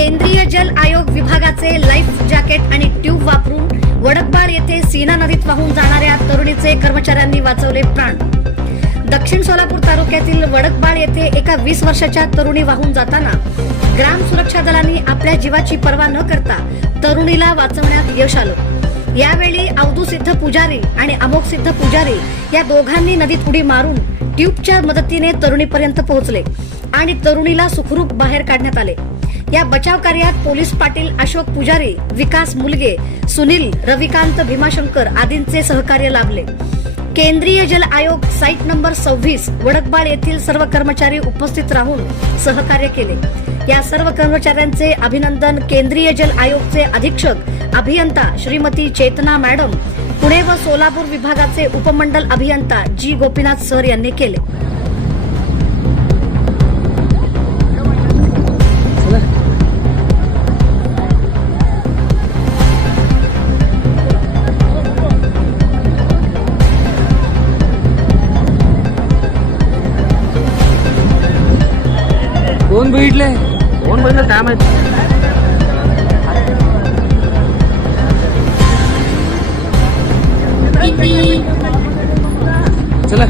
केंद्रीय जल आयोग विभागाचे लाईफ जॅकेट आणि ट्यूब वापरून वडकबाळ येथे सीना नदीत वाहून जाणाऱ्या तरुणीचे कर्मचाऱ्यांनी वाचवले प्राण. दक्षिण सोलापूर तालुक्यातील वडकबाळ येथे एका वीस वर्षाच्या तरुणी वाहून जाताना ग्राम सुरक्षा दलांनी आपल्या जीवाची पर्वा न करता तरुणीला वाचवण्यात यश आलं. यावेळी अवधू सिद्ध पुजारी आणि अमोक सिद्ध पुजारी या दोघांनी नदीत उडी मारून ट्यूबच्या मदतीने तरुणीपर्यंत पोहोचले आणि तरुणीला सुखरूप बाहेर काढण्यात आले. या बचाव कार्यात पोलीस पाटील अशोक पुजारी विकास मुलगे सुनील रविकांत भीमाशंकर आदींचे सहकार्य लाभले. केंद्रीय जल आयोग साईट नंबर सव्वीस वडकबाळ येथील सर्व कर्मचारी उपस्थित राहून सहकार्य केले. या सर्व कर्मचाऱ्यांचे अभिनंदन केंद्रीय जल आयोगचे अधीक्षक अभियंता श्रीमती चेतना मॅडम पुणे व सोलापूर विभागाचे उपमंडल अभियंता जी. गोपीनाथ सर यांनी केले. कोण बघितले कोण बघितलं? काय माहिती? चला.